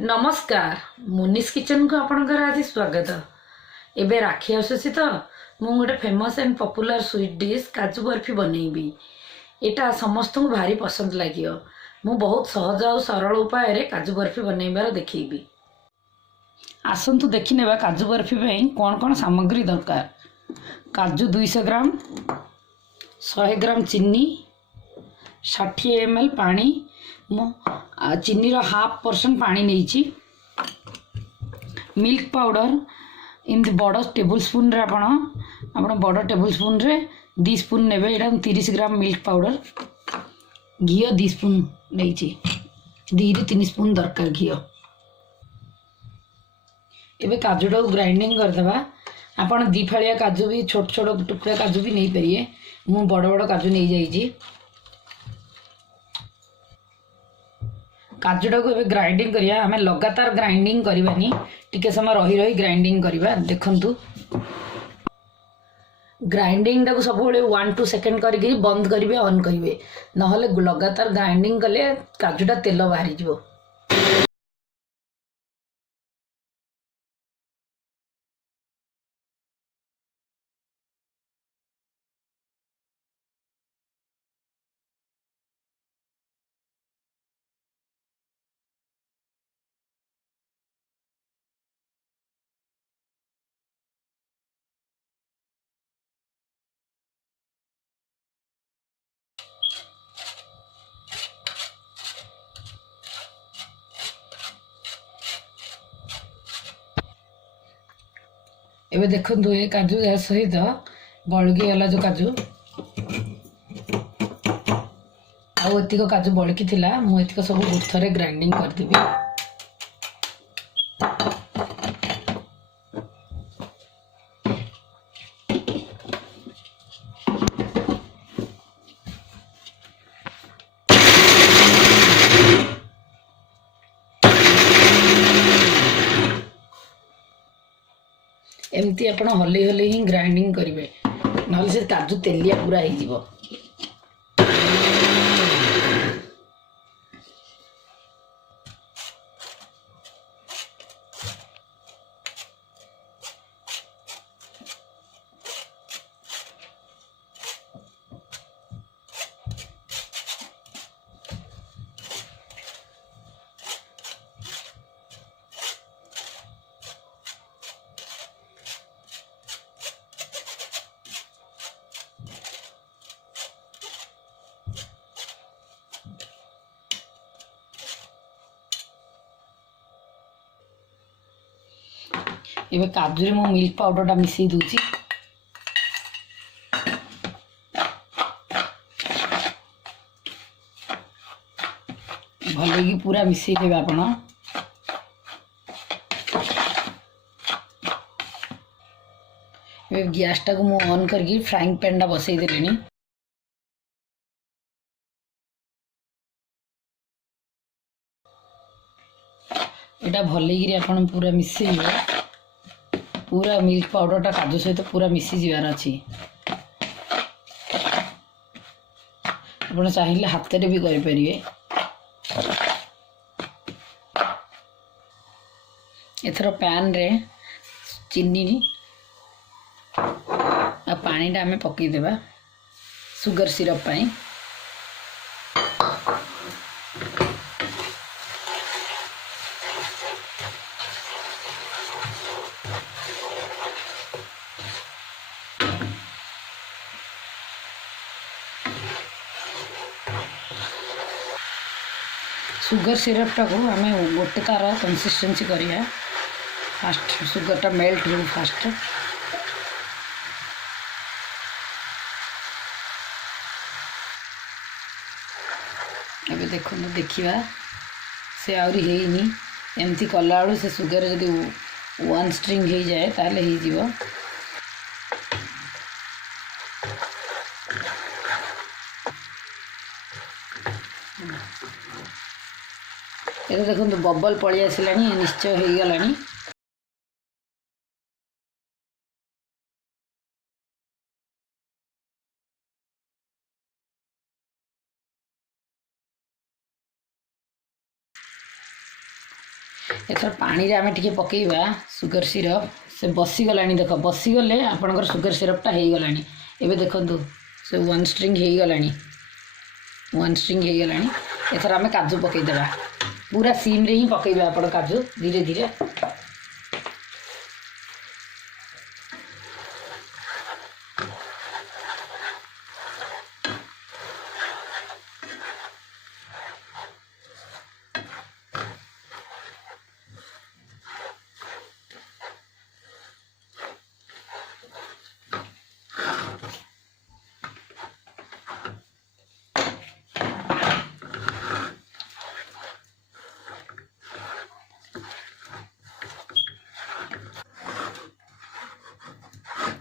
नमस्कार मुनिस किचन को आपणकर आज स्वागत। एबे राखी आसुसी तो मु गोटे famous and popular sweet dish काजू बर्फी बनैबी। एटा समस्त को भारी पसंद लगे। मु बहुत सहज और सरल उपाय रे काजू बर्फी बनैबार देखैबी। आसंतु देखि नेबा काजू बर्फी पई कोन कोन सामग्री दरकार। काजू 200 ग्राम, 100 ग्राम चीनी, 60 ml पानी। मु चीनी रो 1/2% पानी नहीं। मिल्क पाउडर इमती बड़ टेबल स्पून रे आपण बड़ टेबल स्पून रे 2 स्पून नेबे। एटा 30 ग्राम मिल्क पाउडर। घी 2 स्पून नहीं, 2 ରୁ 3 स्पून दरकार घी। एबे काजूटा ग्राइंडिंग करदेबा। आपण 2 फालिया काजू भी छोट छोट टुकड़ा काजू भी नहीं परिए। मु बड़ बड़ काजू नहीं जाइए। काजूटा को एबे ग्राइंडिंग करिया। हमें लगातार ग्राइंडिंग करबानी, टिके समय रही रही ग्राइंडिंग करबा। देखंतु ग्राइंडिंग टाको सब 1-2 सेकेंड करके बंद करिवे, ऑन करिवे, नहले लगातार ग्राइंडिंग कले काजूटा तेल बाहरी जिवो। एबे देखंतु ए काजू या सहित बळकी गला जो काजू आउ एतिक काजू बळकी थिला। मु एतिक सब गुथरे ग्राइंडिंग कर देबी। एमती आपण हले हले ही ग्राइंडिंग करेंगे, ना से काजू तेलिया पूरा हो। एबे काजू रे मो मिल्क पाउडर टा मिसई दूची। भले की पूरा मिसई देबे आपण। ए गैस टा को मु ऑन करके फ्राइंग पैन टा बसई देलेनी। एटा भले की आपण पूरा मिसई पूरा मिल्क पाउडर टा काजू सहित पूरा मिसी जीवार अच्छी। आप चाहिए हाथ रे भी करें। एथर पैन रे चीनी आ पानी टा आमे पकई देबा सुगर सिरप पाई। सुगर सिरप टा को आमे गोटे तार कंसिस्टेंसी करिया। फास्ट सुगर टा मेल्ट हो फास्ट। अबे देखो न देखिबा से आउरी हेइनी। एमती कला बेलू से सुगर जदि 1 स्ट्रिंग हो जाए ताले ही जीवो। ये देखो बबल पड़ी आसला निश्चय हो गलानी। एथर पानी रे आमे टिके पकेइबा सुगर सिरप से बसीगलानी देख बसीगले आपणकर सुगर सिरपटा हो गलानी एबे देखंतु से वन स्ट्रिंग हो गलानी वन स्ट्रिंग हो गलानी एथर आमे काजू पकेइदेबा पूरा सीम रे ही पकेइबा आपण काजू धीरे धीरे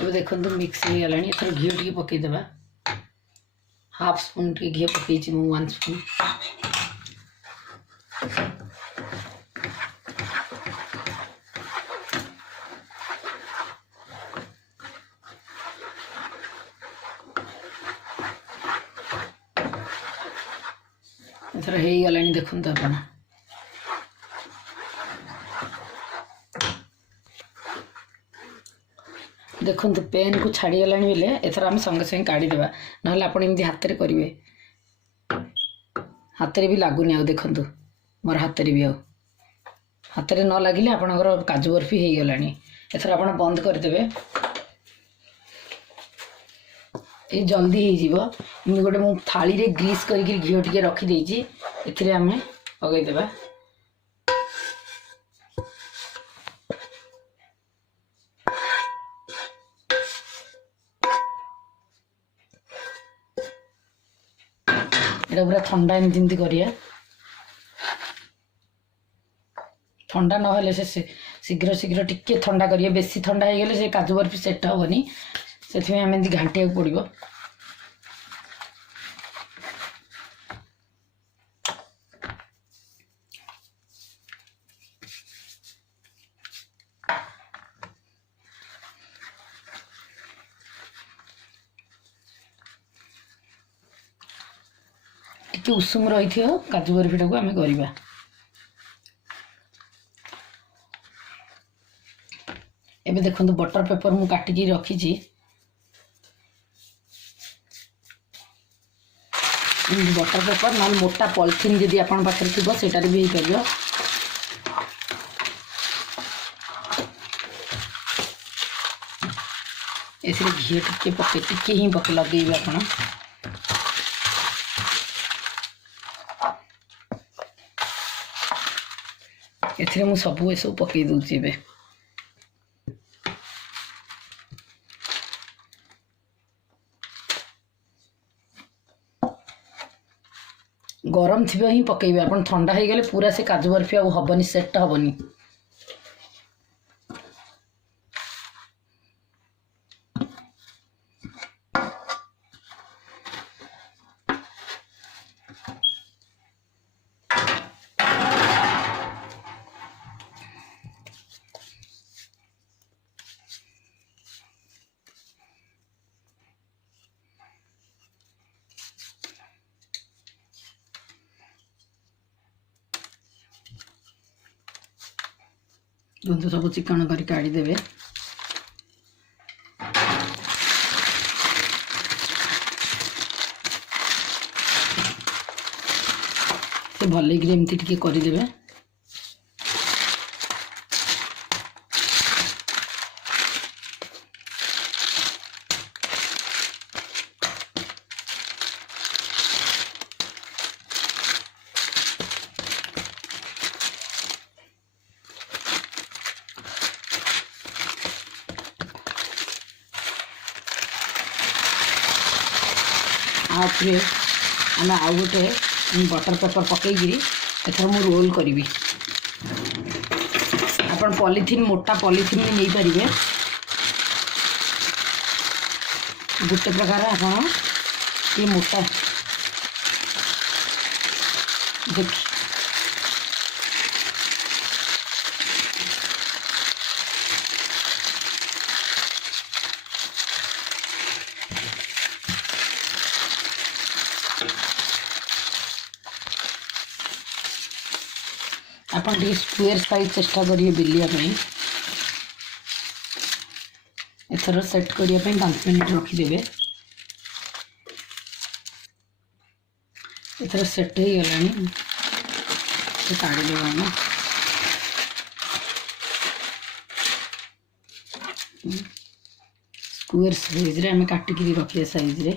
ये देखो मिक्स हो गलानी एथर घी टी पकईदेबा हाफ स्पून टी घी पकई वन स्पून एथर हो गलानी देखो आप देखो पेन को छाड़ीगला बेले एथर आम संगे संगे काढ़ीदेवा ना आप हाथ में करेंगे हाथ में भी लगुनि आ देखु मोर हाथ में भी हाथ में न लगे आपंकर काजू बर्फी हो गला एथर आप बंद करदे ये जल्दी हो गोटे मु थाली रे ग्रीस करके घी टे रखीदे आम पकईदेवा एटा पूरा ठंडा एमती करिए ठंडा ना से शीघ्र शीघ्र टिके ठंडा करिए बेसी ठंडा हो गले से काजू बर्फी सेट हेनी से आम एमती घाटिया पड़ो टिके उषुम रही थी काजू बर्फीटा को आम करवा एबे देखो बटर पेपर मु काटिकी रखी बटर पेपर ना मोटा पॉलिथीन जदि आपण पाखे थी सेटार भी हो पार एसे घी टिके पके टिके ही पके लगे आप एथिरे मु सबू सब पकई दूची बे गरम थी ही पकईबे अपन ठंडा हो गले पूरा से काजू बर्फी आ हबनी सेट हबनी जो सब चिकन कर काढ़ीदेवे से भल एमती टिके करदेवे आउे आम आउ गोटे बटर पेपर पकईकि एथर मु रोल करी अपन पॉलिथीन मोटा पॉलिथीन नहीं पारे गोटे प्रकार आप ये मोटा देख ଆପଣ ଟିକେ ସ୍କ୍वेयर ସାଇଜ୍ ଚେଷ୍ଟା କରିବେ ବେଲିବା ପାଇଁ। ଏଥର ସେଟ୍ କରିବା ପାଇଁ 5 ମିନିଟ୍ ରଖିଦେବେ। ଏଥର ସେଟ୍ ହେଇଗଲାଣି, କାଢ଼ିଦେବା ଆମେ। ସ୍କ୍वेयर ସାଇଜ୍ରେ ଆମେ କାଟିକିରି ରଖିବା ସାଇଜ୍ରେ।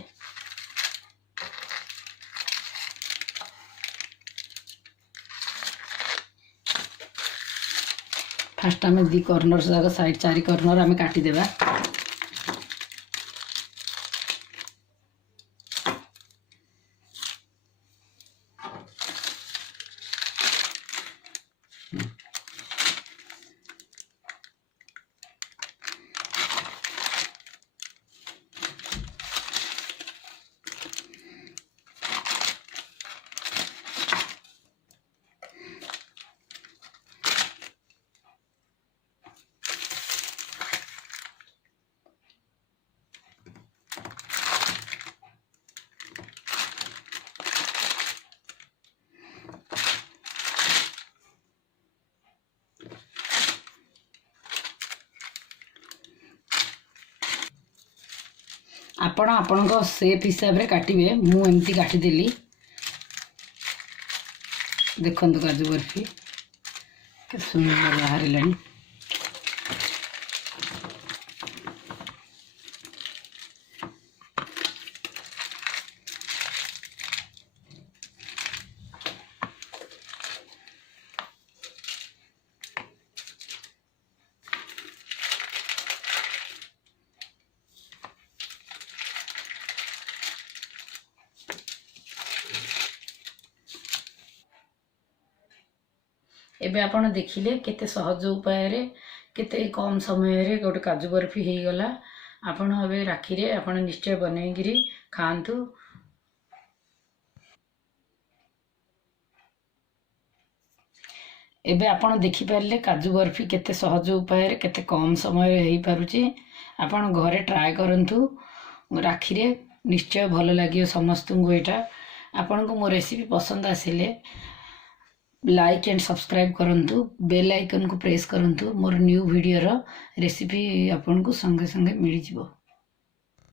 फास्ट आम 2 कॉर्नर जाक साइड 4 कॉर्नर आम काटिदेबा। आपण आपणको शेप हिसाब रे काटिबे। मु एमती काटिदेली, देखंतु काजू बर्फी के सुंदर बाहरिलानी। एबे आपण देखिले केते सहज उपाय रे केते कम समय रे गोटे काजू बर्फी हो गला। आपण एबे राखी रे आपण निश्चय बनैगिरी खांतु। एबे आपण देखि पारले काजू बर्फी केते सहज उपाय रे केते कम समय रे हेई पारुची। आपण घरे ट्राए करंतु, राखी रे निश्चय भल लागियो समस्तଙ୍କୁ। एटा आपण को मो रेसिपी पसंद आसिले लाइक एंड सब्सक्राइब करंतु, बेल आइकन को प्रेस करंतु। मोर न्यू वीडियो रो रेसिपी आपन को संगे संगे मिल जिवो।